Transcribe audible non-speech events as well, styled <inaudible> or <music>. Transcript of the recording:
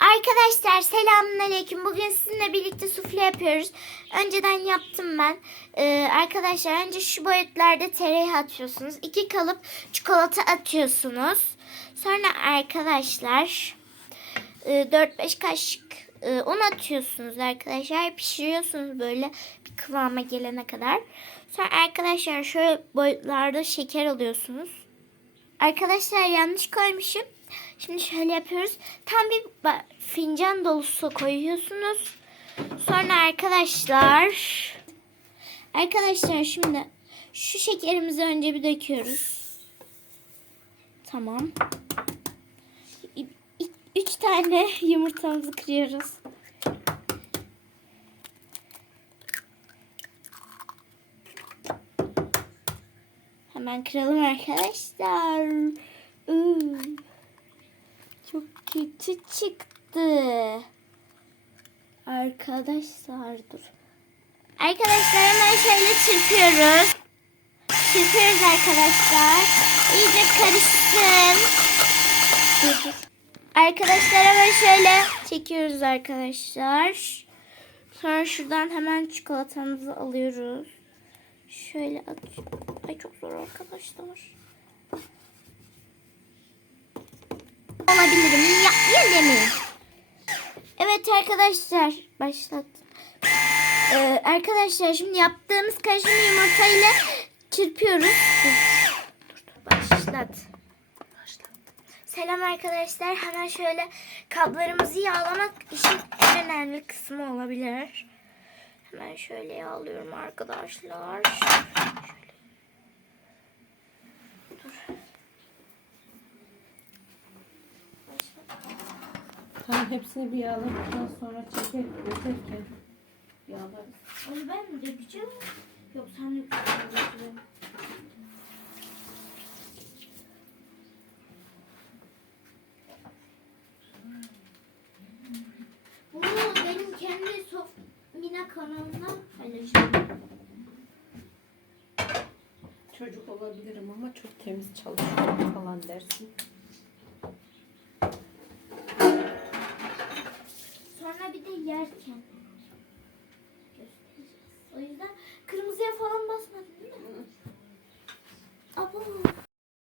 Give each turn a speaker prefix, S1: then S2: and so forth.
S1: Arkadaşlar selamünaleyküm. Bugün sizinle birlikte sufle yapıyoruz. Önceden yaptım ben. Ee, arkadaşlar önce şu boyutlarda tereyağı atıyorsunuz. İki kalıp çikolata atıyorsunuz. Sonra arkadaşlar e, 4-5 kaşık e, un atıyorsunuz arkadaşlar. Pişiriyorsunuz böyle bir kıvama gelene kadar. Sonra arkadaşlar şöyle boyutlarda şeker alıyorsunuz. Arkadaşlar yanlış koymuşum. Şimdi şöyle yapıyoruz. Tam bir fincan dolusu koyuyorsunuz. Sonra arkadaşlar arkadaşlar şimdi şu şekerimizi önce bir döküyoruz. Tamam. Üç tane <laughs> yumurtamızı kırıyoruz. Hemen kıralım arkadaşlar. Çok kötü çıktı. Arkadaşlar dur. Arkadaşlar hemen şöyle çırpıyoruz. Çırpıyoruz arkadaşlar. İyice karışsın. Arkadaşlar hemen şöyle çekiyoruz arkadaşlar. Sonra şuradan hemen çikolatamızı alıyoruz. Şöyle at. Ay çok zor arkadaşlar. olabilirim. Ya, yine mi? Evet arkadaşlar başlat. Ee, arkadaşlar şimdi yaptığımız karışımı yumurtayla çırpıyoruz. Dur, dur, dur, başlat. Selam arkadaşlar. Hemen şöyle kablarımızı yağlamak işin en önemli kısmı olabilir. Hemen şöyle yağlıyorum arkadaşlar. Şöyle. Dur.
S2: Tamam hepsini bir yağladıktan sonra çeker, dökerken yağlarız.
S1: Onu ben mi dökeceğim? Yok sen dökeceksin. Mina kanalımda paylaşacağım.
S2: Çocuk olabilirim ama çok temiz çalışıyorum falan dersin.